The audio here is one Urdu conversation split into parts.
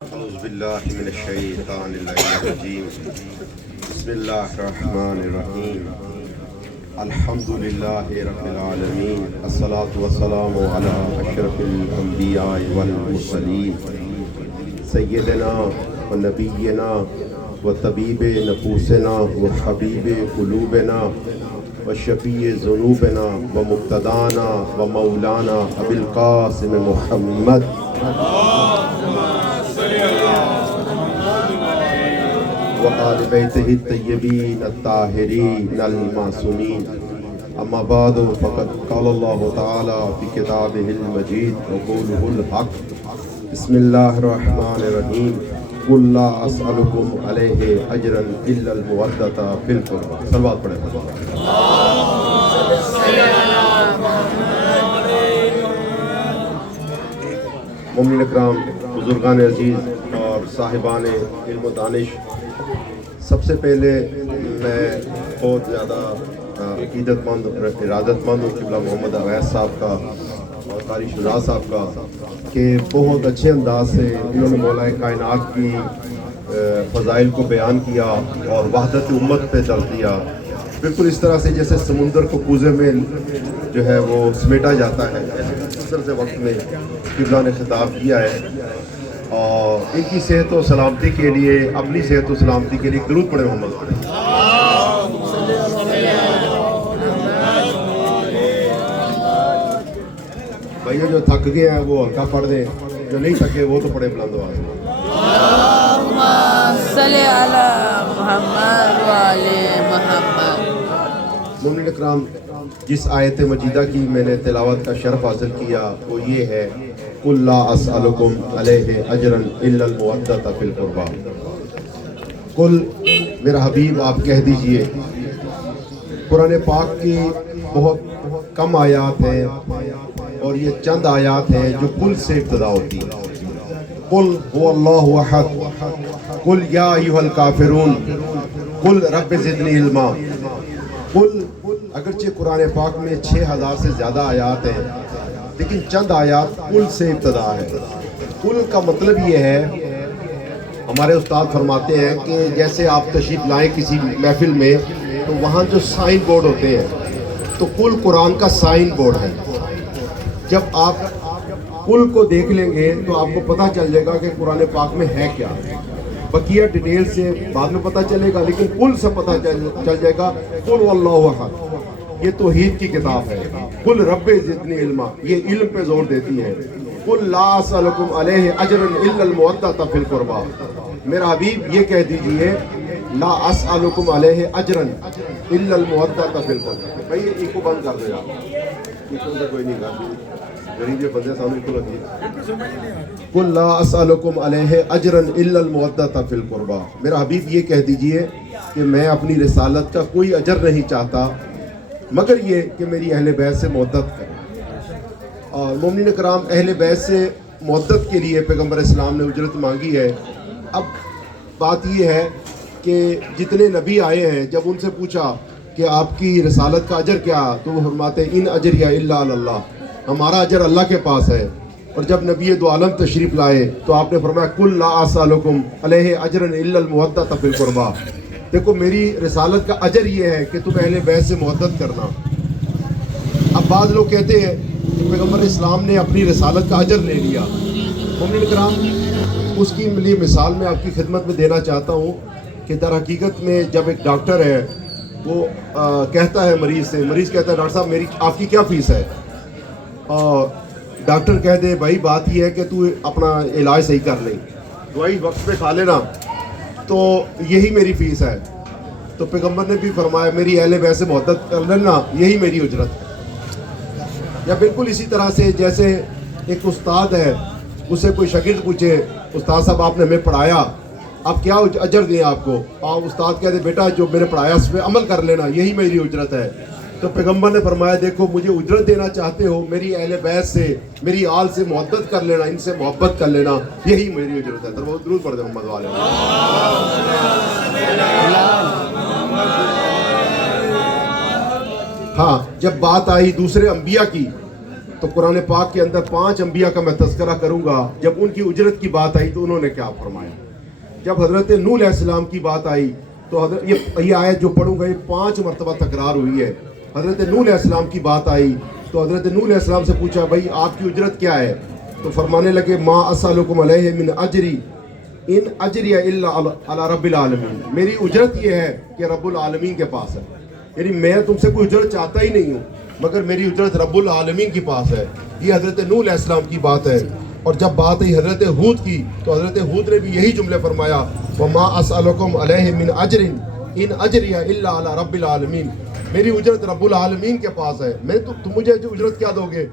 اعوذ باللہ من الشیطان الرجیم بسم اللہ الرحمن الرحیم الحمد للہ رب العالمین الصلاة والسلام علی اشرف الانبیاء والمرسلین سیدنا و نبینا و طبیب نفوسنا و حبیب قلوبنا و شفیع ذنوبنا و مقتدانا و مولانا ابی القاسم محمد وآل بیتہ الطیبین الطاہرین المعصومین اما بعد فقد قال اللہ تعالی فی کتابہ المجید وقولہ الحق بسم اللہ الرحمن الرحیم قل لا اسألکم علیہ اجرا الا المودۃ فی القربى صلوات پڑھیں مومنین اکرام، بزرگان عزیز اور صاحبان علم و دانش، سب سے پہلے میں بہت زیادہ عقیدت مند ارادت مند ہوں قبلہ محمد اویس صاحب کا اور قاری شجاع صاحب کا کہ بہت اچھے انداز سے انہوں نے مولا کائنات کی فضائل کو بیان کیا اور وحدت امت پہ درج دیا، بالکل اس طرح سے جیسے سمندر کو کوزے میں جو ہے وہ سمیٹا جاتا ہے، ایسے سے وقت میں قبلہ نے خطاب کیا ہے۔ اور ان کی صحت و سلامتی کے لیے، اپنی صحت و سلامتی کے لیے درود پڑھیں محمد پڑھیں۔ بھائیو جو تھک گئے ہیں وہ ہلکا پڑھ دیں، جو نہیں تھکے وہ تو پڑھیں بلند آواز میں۔ اللہم صلی علی محمد و آل محمد۔ مومنین اکرام، جس آیت مجیدہ کی میں نے تلاوت کا شرف حاصل کیا وہ یہ ہے قل لا اسألکم علیہ اجرا الا المودۃ فی القربى۔ قل، میرا حبیب آپ کہہ دیجئے، قرآن پاک کی بہت کم آیات ہیں اور یہ چند آیات ہیں جو قل سے ابتدا ہوتی ہیں۔ قل هو اللہ احد، قل یا ایھا الکافرون، قل رب زدنی علما۔ قل، اگرچہ قرآن پاک میں 6000 سے زیادہ آیات ہیں لیکن چند آیات قل سے ابتدا ہے۔ قل کا مطلب یہ ہے، ہمارے استاد فرماتے ہیں کہ جیسے آپ تشریف لائیں کسی محفل میں تو وہاں جو سائن بورڈ ہوتے ہیں تو قل قرآن کا سائن بورڈ ہے۔ جب آپ قل کو دیکھ لیں گے تو آپ کو پتہ چل جائے گا کہ قرآن پاک میں ہے کیا، بقیہ ڈیٹیل سے بعد میں پتہ چلے گا لیکن قل سے پتہ چل جائے گا قل واللہ احد۔ یہ توحید کی کتاب ہے۔ قل رب زدنی علما، یہ علم پہ زور دیتی ہے۔ قل لا اسألکم علیہ اجرا الا المودۃ فی القربى، میرا حبیب یہ کہہ دیجئے لا اسألکم علیہ اجرا الا المودۃ فی القربى۔ بھائی ایک کو بند کر دو یار، ایک کوئی نہیں کر، غریب یہ بندے سامنے کو لگی۔ قل لا اسألکم علیہ اجرا الا المودۃ فی القربى، میرا حبیب یہ کہہ دیجئے کہ میں اپنی رسالت کا کوئی اجر نہیں چاہتا مگر یہ کہ میری اہل بیت سے محبت کریں۔ اور مومنین کرام، اہل بیت سے محبت کے لیے پیغمبر اسلام نے اجرت مانگی ہے۔ اب بات یہ ہے کہ جتنے نبی آئے ہیں جب ان سے پوچھا کہ آپ کی رسالت کا اجر کیا، تو وہ فرماتے ہیں ان اجریہ الا علی اللہ، ہمارا اجر اللہ کے پاس ہے۔ اور جب نبی دو عالم تشریف لائے تو آپ نے فرمایا قل لا اسألکم علیہ اجرا الا المودۃ فی القربى، دیکھو میری رسالت کا اجر یہ ہے کہ تم اہل بیت سے محبت کرنا۔ اب بعض لوگ کہتے ہیں کہ پیغمبر اسلام نے اپنی رسالت کا اجر لے لیا۔ مومنین کرام، اس کی لیے مثال میں آپ کی خدمت میں دینا چاہتا ہوں کہ در حقیقت میں جب ایک ڈاکٹر ہے وہ کہتا ہے مریض سے، مریض کہتا ہے ڈاکٹر صاحب میری آپ کی کیا فیس ہے، اور ڈاکٹر کہہ دے بھائی بات یہ ہے کہ تو اپنا علاج صحیح کر لے، دوائی وقت پہ کھا لینا، تو یہی میری فیس ہے۔ تو پیغمبر نے بھی فرمایا میری اہل بیت سے محبت کر لینا، یہی میری اجرت ہے۔ یا بالکل اسی طرح سے جیسے ایک استاد ہے، اس سے کوئی شاگرد پوچھے استاد صاحب آپ نے ہمیں پڑھایا، آپ کیا اجر دیں آپ کو، اور استاد کہتے بیٹا جو میں نے پڑھایا اس پہ عمل کر لینا، یہی میری اجرت ہے۔ تو پیغمبر نے فرمایا دیکھو مجھے اجرت دینا چاہتے ہو، میری اہل بیت سے، میری آل سے محبت کر لینا، ان سے محبت کر لینا، یہی میری اجرت ہے۔ بہت درود پڑھ دیں محمد والے۔ ہاں، جب بات آئی دوسرے انبیاء کی تو قرآن پاک کے اندر 5 انبیاء کا میں تذکرہ کروں گا. جب ان کی اجرت کی بات آئی تو انہوں نے کیا فرمایا. جب حضرت نوح علیہ السلام کی بات آئی تو یہ آیت جو پڑھوں گا یہ 5 مرتبہ تکرار ہوئی ہے. حضرت نوح علیہ السلام کی بات آئی تو حضرت نوح علیہ السلام سے پوچھا بھائی آپ کی اجرت کیا ہے؟ تو فرمانے لگے ما اسألکم علیہ من اجری ان اجری الا علی رب العالمین. میری اجرت یہ ہے کہ رب العالمین کے پاس ہے. یعنی میں تم سے کوئی اجرت چاہتا ہی نہیں ہوں مگر میری اجرت رب العالمین کے پاس ہے. یہ حضرت نوح علیہ السلام کی بات ہے. اور جب بات آئی حضرت ہود کی تو حضرت ہود نے بھی یہی جملے فرمایا وما اسألکم علیہ من اجر ان اجری الا علی رب العالمین. میری اجرت رب العالمین کے پاس ہے. میں تو تم مجھے جو اجرت کیا دو گے؟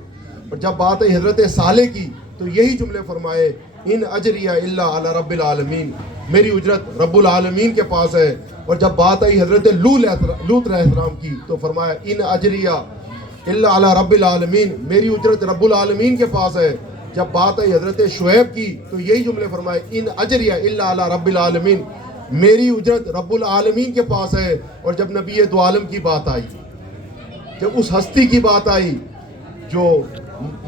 اور جب بات آئی حضرت صالح کی تو یہی جملے فرمائے ان اجری الا علی رب العالمین. میری اجرت رب العالمین کے پاس ہے. اور جب بات آئی حضرت لوط علیہ السلام کی تو فرمایا ان اجری الا علی رب العالمین. میری اجرت رب العالمین کے پاس ہے. جب بات آئی حضرت شعیب کی تو یہی جملے فرمائے ان اجری الا علی رب العالمین. میری اجرت رب العالمین کے پاس ہے. اور جب نبی دو عالم کی بات آئی, جب اس ہستی کی بات آئی جو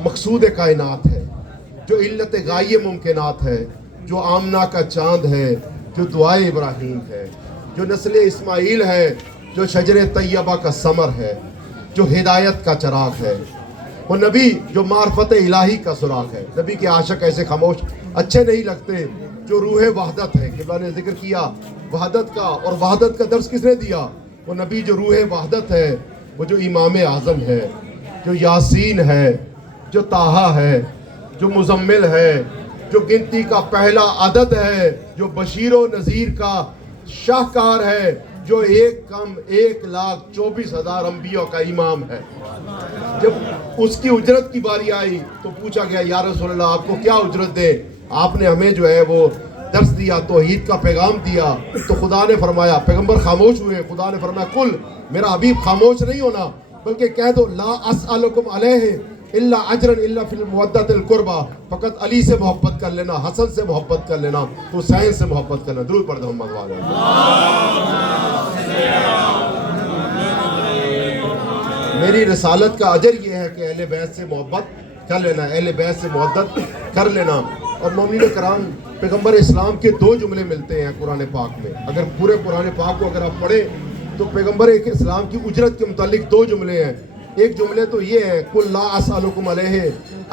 مقصود کائنات ہے, جو علت غایہ ممکنات ہے, جو آمنہ کا چاند ہے, جو دعائے ابراہیم ہے, جو نسل اسماعیل ہے, جو شجر طیبہ کا ثمر ہے, جو ہدایت کا چراغ ہے, وہ نبی جو معرفت الہی کا سراغ ہے. نبی کے عاشق ایسے خاموش اچھے نہیں لگتے جو روح وحدت ہے. قبلہ نے ذکر کیا وحدت کا, اور وحدت کا درس کس نے دیا؟ وہ نبی جو روح وحدت ہے, وہ جو امام اعظم ہے, جو یاسین ہے, جو طٰہٰ ہے, جو مزمل ہے, جو گنتی کا پہلا عدد ہے, جو بشیر و نذیر کا شاہکار ہے, جو 1,24,000 انبیاء کا امام ہے. جب اس کی اجرت کی باری آئی تو پوچھا گیا یا رسول اللہ آپ کو کیا اجرت دے؟ آپ نے ہمیں جو ہے وہ درس دیا, توحید کا پیغام دیا. تو خدا نے فرمایا, پیغمبر خاموش ہوئے, خدا نے فرمایا کل میرا حبیب خاموش نہیں ہونا بلکہ کہہ دو لا اسألکم علیہ الا اجرا الا فی المودۃ القربى. فقط علی سے محبت کر لینا, حسن سے محبت کر لینا, حسین سے محبت کرنا. درود پڑھ دو محمد والے. میری رسالت کا اجر یہ ہے کہ اہل بیت سے محبت کر لینا, اہل بیت سے محبت کر لینا. اور مومنین کرام, پیغمبر اسلام کے 2 جملے ملتے ہیں قرآن پاک میں. اگر پورے قرآن پاک کو اگر آپ پڑھیں تو پیغمبر اسلام کی اجرت کے متعلق 2 جملے ہیں. ایک جملے تو یہ ہے قل لا اسألکم علیہ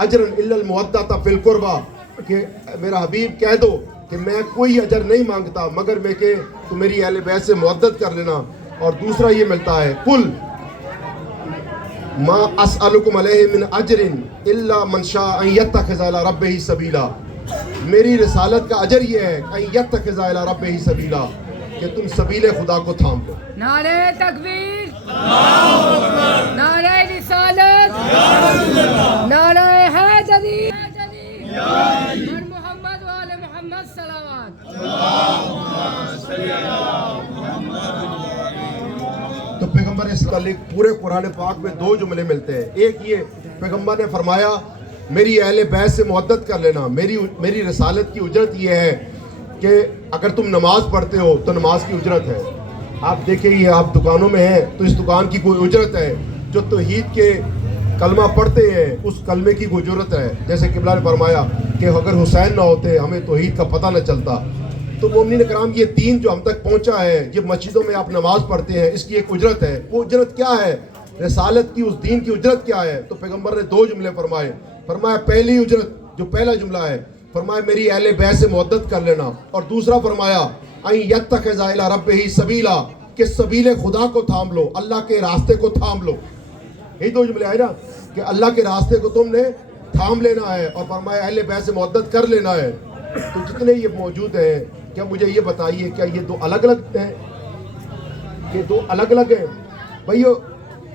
اجرا الا المودۃ فی القربى, کہ میرا حبیب کہہ دو کہ میں کوئی اجر نہیں مانگتا مگر میں کہ تو میری اہل بیت سے محبت کر لینا. اور دوسرا یہ ملتا ہے قل ما اسألکم علیہ من اجر الا من شاء ان یتخذ الی ربہ سبیلا. میری رسالت کا اجر یہ ہے ان یتخذ الی ربہ سبیلا, کہ تم سبیل خدا کو تھام لو. نعرہ تکبیر, نعرہ رسالت, نعرہ حیدری, اور محمد وآل محمد صلوات. تو پیغمبر اسلام پورے قرآن پاک میں 2 جملے ملتے ہیں. ایک یہ پیغمبر نے فرمایا میری اہل بیت سے محبت کر لینا. میری رسالت کی اجرت یہ ہے کہ اگر تم نماز پڑھتے ہو تو نماز کی اجرت ہے. آپ دیکھیں یہ آپ دکانوں میں ہیں تو اس دکان کی کوئی اجرت ہے. جو توحید کے کلمہ پڑھتے ہیں اس کلمے کی کوئی اجرت ہے. جیسے قبلہ نے فرمایا کہ اگر حسین نہ ہوتے ہمیں توحید کا پتہ نہ چلتا. تو مومنین کرام یہ دین جو ہم تک پہنچا ہے, یہ مسجدوں میں آپ نماز پڑھتے ہیں, اس کی ایک اجرت ہے. وہ اجرت کیا ہے؟ رسالت کی, اس دین کی اجرت کیا ہے؟ تو پیغمبر نے 2 جملے فرمائے. فرمایا پہلی اجرت جو پہلا جملہ ہے فرمایا میری اہل بیت سے محبت کر لینا. اور دوسرا فرمایا ان یتخذ الی ربہ سبیلا, کہ سبیل خدا کو تھام لو, اللہ کے راستے کو تھام لو. یہی 2 جملے آئے نا کہ اللہ کے راستے کو تم نے تھام لینا ہے, اور فرمایا اہل بیت سے محبت کر لینا ہے. تو جتنے یہ موجود ہیں کیا مجھے یہ بتائیے کیا یہ 2 الگ الگ ہیں؟ کہ 2 الگ الگ ہیں؟ بھائیو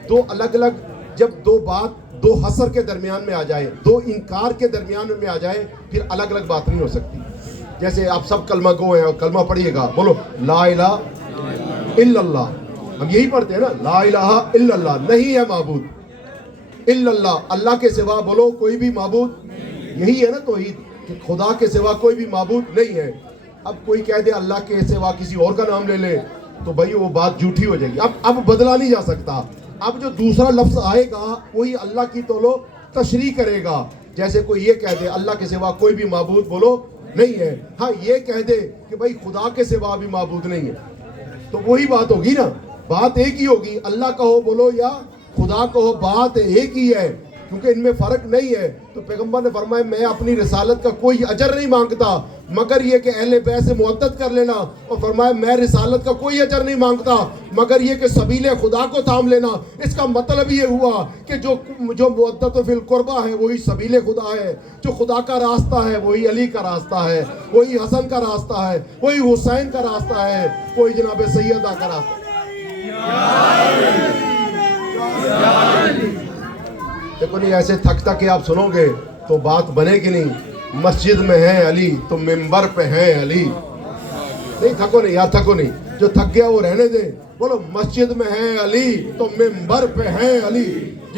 2 الگ الگ, جب 2 بات 2 حصر کے درمیان میں آ جائے, 2 انکار کے درمیان میں آ جائے, پھر الگ الگ بات نہیں ہو سکتی. جیسے آپ سب کلمہ گو ہیں اور کلمہ پڑھیے گا, بولو لا الہ الا اللہ. ہم یہی پڑھتے ہیں نا, لا الہ الا اللہ, نہیں ہے معبود الا اللہ, اللہ کے سوا بولو کوئی بھی معبود. یہی ہے نا توحید, کہ خدا کے سوا کوئی بھی معبود نہیں ہے. اب کوئی کہہ دے اللہ کے سوا کسی اور کا نام لے لے تو بھائی وہ بات جھوٹی ہو جائے گی. اب بدلا نہیں جا سکتا. اب جو دوسرا لفظ آئے گا وہی اللہ کی تو لو تشریح کرے گا. جیسے کوئی یہ کہہ دے اللہ کے سوا کوئی بھی معبود بولو نہیں ہے, ہاں یہ کہہ دے کہ بھائی خدا کے سوا بھی معبود نہیں ہے, تو وہی بات ہوگی نا, بات ایک ہی ہوگی. اللہ کہو بولو یا خدا کہو, بات ایک ہی ہے, کیونکہ ان میں فرق نہیں ہے. تو پیغمبر نے فرمایا میں اپنی رسالت کا کوئی اجر نہیں مانگتا مگر یہ کہ اہل بیت سے محبت کر لینا, اور فرمایا میں رسالت کا کوئی اجر نہیں مانگتا مگر یہ کہ سبیل خدا کو تھام لینا. اس کا مطلب یہ ہوا کہ جو محبت فی القربہ ہے وہی سبیل خدا ہے, جو خدا کا راستہ ہے وہی علی کا راستہ ہے, وہی حسن کا راستہ ہے, وہی حسین کا راستہ ہے, وہی جناب سیدہ کا راستہ. دیکھو نہیں, ایسے تھک تھک کے آپ سنو گے تو بات بنے گی نہیں. مسجد میں ہے علی تو ممبر پہ ہے علی. نہیں تھکو نہیں یار, تھکو نہیں, جو تھک گیا وہ رہنے دے. بولو مسجد میں ہے علی تو ممبر پہ ہے علی.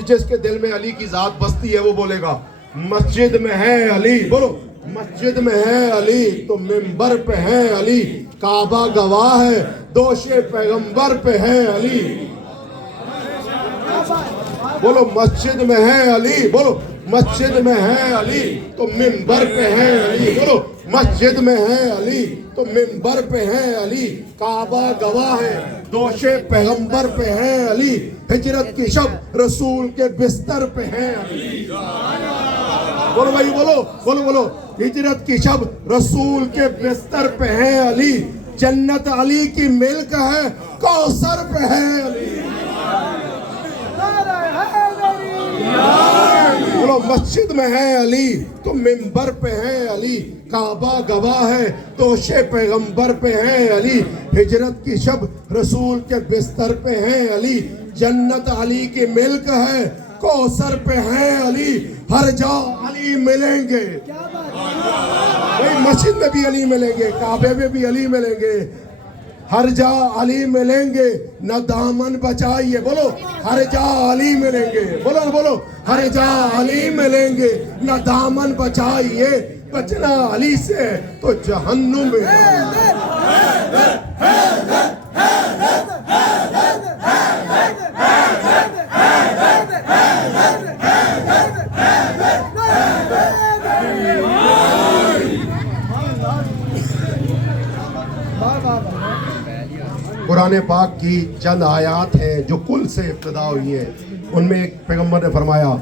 جس کے دل میں علی کی ذات بستی ہے وہ بولے گا مسجد میں ہے علی. بولو مسجد میں ہے علی تو ممبر پہ ہے علی. کعبہ گواہ ہے دوش پیغمبر پہ ہے علی. بولو مسجد میں ہے علی. بولو مسجد میں ہے علی تو ممبر پہ ہے علی. بولو مسجد میں ہے علی تو ممبر پہ ہے علی. کعبہ گواہ ہے دوش پیغمبر پہ ہے علی. ہجرت کی شب رسول کے بستر پہ ہے علی. بولو بھائی, بولو بولو بولو, ہجرت کی شب رسول کے بستر پہ ہے علی. جنت علی کی ملک ہے کوثر پہ ہے علی. بولو مسجد میں ہے علی تو ممبر پہ ہے علی. کعبہ گواہ ہے دوش پیغمبر پہ ہے علی. ہجرت کی شب رسول کے بستر پہ ہے علی. جنت علی کی ملک ہے کوثر پہ ہے علی. ہر جا علی ملیں گے, مسجد میں بھی علی ملیں گے, کعبے میں بھی علی ملیں گے. ہر جا علی ملیں گے نہ دامن بچائیے. بولو ہر جا علی ملیں گے. بولو بولو ہر جا علی ملیں گے نہ دامن بچائیے. بچنا علی سے تو جہنم میں. قرآن پاک کی چند آیات ہیں جو کل سے ابتدا ہوئی ہیں. ان میں ایک پیغمبر نے فرمایا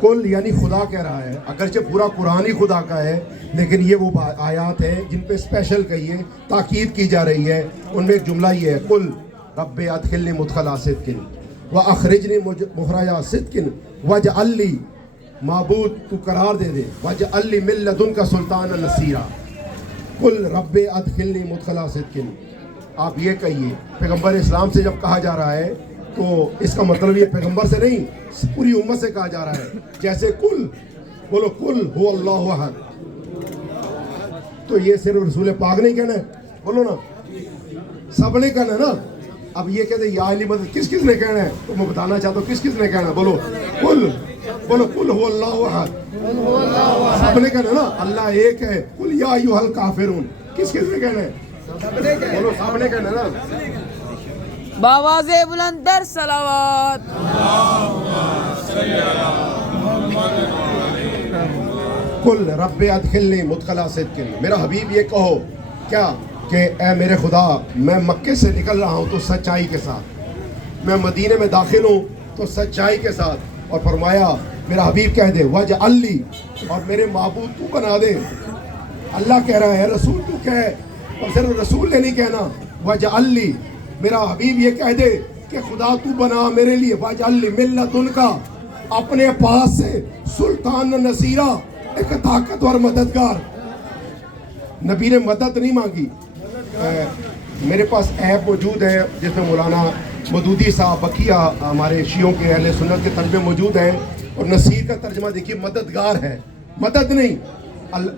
کل یعنی خدا کہہ رہا ہے, اگرچہ پورا قرآن ہی خدا کا ہے لیکن یہ وہ آیات ہیں جن پہ اسپیشل کہیے تاکید کی جا رہی ہے. ان میں ایک جملہ یہ ہے کل رب ادخلنی مدخلا صدق واخرجنی مخرج صدق واجعل لی, معبود تو قرار دے دے, واجعل لی من لدنک سلطانا نصیرا. کل رب ادخلنی مدخلا صدق, آپ یہ کہیے. پیغمبر اسلام سے جب کہا جا رہا ہے تو اس کا مطلب یہ پیغمبر سے نہیں پوری امت سے کہا جا رہا ہے. جیسے کل بولو کل هو اللہ احد, تو یہ صرف رسول پاک نہیں کہنا ہے, بولو نا سب نے کہنا ہے نا. اب یہ کہتے ہیں یا علی مدد, کس کس نے کہنا ہے, تو میں بتانا چاہتا ہوں کس کس نے کہنا ہے. بولو کل, بولو کل هو اللہ احد, سب نے کہنا ہے نا. اللہ ایک ہے. کل یا ایھا الکافرون, کس کس نے کہنا ہے, بولو سب نے کہنا ہے نا. باواز بلند در صلوات. کل رب ادخلنی مدخلا صدق, میرا حبیب یہ کہو کیا کہ اے میرے خدا میں مکے سے نکل رہا ہوں تو سچائی کے ساتھ, میں مدینے میں داخل ہوں تو سچائی کے ساتھ. اور فرمایا میرا حبیب کہہ دے واجعل لی, اور میرے معبود تو بنا دے. اللہ کہہ رہا ہے رسول تو کہے, اور صرف رسول نے نہیں کہنا واجعل لی. میرا حبیب یہ کہہ دے کہ خدا تو بنا میرے لیے واجعل لی من لدنک, اپنے پاس سے سلطان نصیرا, ایک طاقتور مددگار. نبی نے مدد نہیں مانگی. میرے پاس ایپ موجود ہے جس میں مولانا مودودی صاحب بقیہ ہمارے شیعوں کے اہل سنت کے ترجمے موجود ہیں, اور نصیر کا ترجمہ دیکھیے مددگار ہے, مدد نہیں.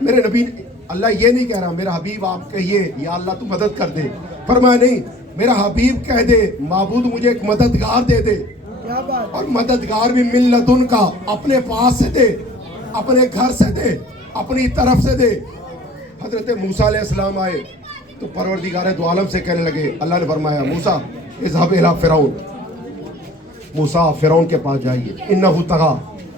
میرے نبی اللہ یہ نہیں کہہ رہا میرا حبیب آپ کہیے یا اللہ تو مدد کر دے, فرمایا نہیں, میرا حبیب کہہ دے معبود مجھے ایک مددگار دے دے, اور مددگار بھی من لدن کا, اپنے پاس سے دے, اپنے گھر سے دے, اپنی طرف سے دے. حضرت موسیٰ علیہ السلام آئے تو پروردگار دو عالم سے کہنے لگے, اللہ نے فرمایا موسیٰ اذهب الی فرعون, موسیٰ فرعون کے پاس جائیے, انہ طغیٰ,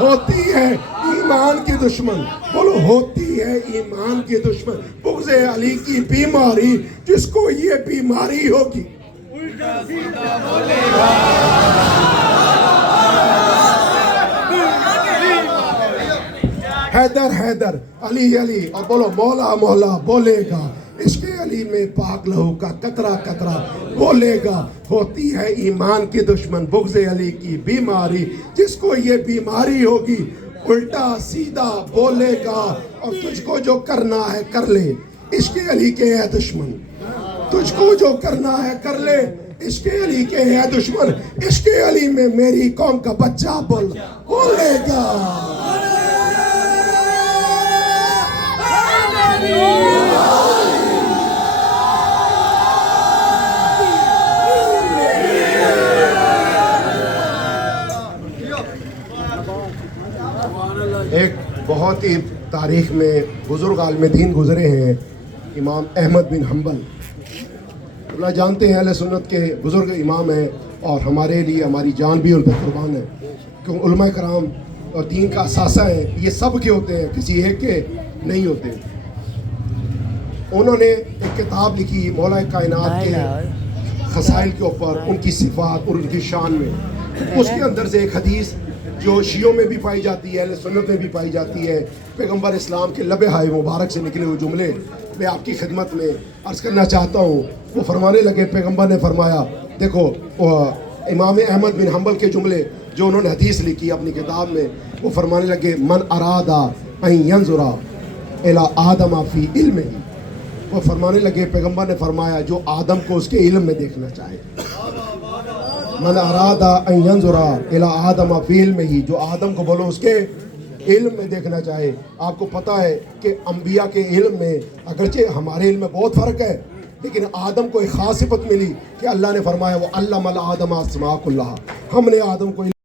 ہوتی ہے ایمان کی دشمن، بولو ہوتی ہے ایمان کی دشمن بغض علی کی بیماری، جس کو یہ بیماری ہوگی حیدر حیدر، علی علی، اور بولو مولا مولا بولے گا، عشق علی میں پاک لہو کا قطرہ قطرہ بولے گا، ہوتی ہے ایمان کی دشمن بغض علی کی بیماری، جس کو یہ بیماری ہوگی الٹا سیدھا بولے گا، اور تجھ کو جو کرنا ہے کر لے عشق علی کے ہے دشمن، تجھ کو جو کرنا ہے کر لے عشق علی کے ہے دشمن، عشق علی میں میری قوم کا بچہ بولے گا۔ ایک بہت ہی تاریخ میں بزرگ عالم دین گزرے ہیں، امام احمد بن حنبل، اللہ جانتے ہیں اہل سنت کے بزرگ امام ہیں، اور ہمارے لیے ہماری جان بھی ان پر قربان ہے، کیوں علماء کرام اور دین کا اثاثہ ہیں، یہ سب کے ہوتے ہیں، کسی ایک کے نہیں ہوتے۔ انہوں نے ایک کتاب لکھی مولا کائنات کے خصائل کے اوپر، ان کی صفات اور ان کی شان میں، اس کے اندر سے ایک حدیث جو شیعوں میں بھی پائی جاتی ہے، اہل سنت میں بھی پائی جاتی ہے، پیغمبر اسلام کے لب ہائے مبارک سے نکلے ہوئے جملے میں آپ کی خدمت میں عرض کرنا چاہتا ہوں۔ وہ فرمانے لگے، پیغمبر نے فرمایا، دیکھو امام احمد بن حنبل کے جملے جو انہوں نے حدیث لکھی اپنی کتاب میں، وہ فرمانے لگے من ارادہ ان ینظر الی آدم فی علمہ، وہ فرمانے لگے پیغمبر نے فرمایا جو آدم کو اس کے علم میں دیکھنا چاہے، من ارادہ ان ینظر الی آدم فی علمہ، جو آدم کو بولو اس کے علم میں دیکھنا چاہے۔ آپ کو پتہ ہے کہ انبیاء کے علم میں اگرچہ ہمارے علم میں بہت فرق ہے، لیکن آدم کو ایک خاص صفت ملی کہ اللہ نے فرمایا وہ علم الآدم الاسماء کلھا، ہم نے آدم کو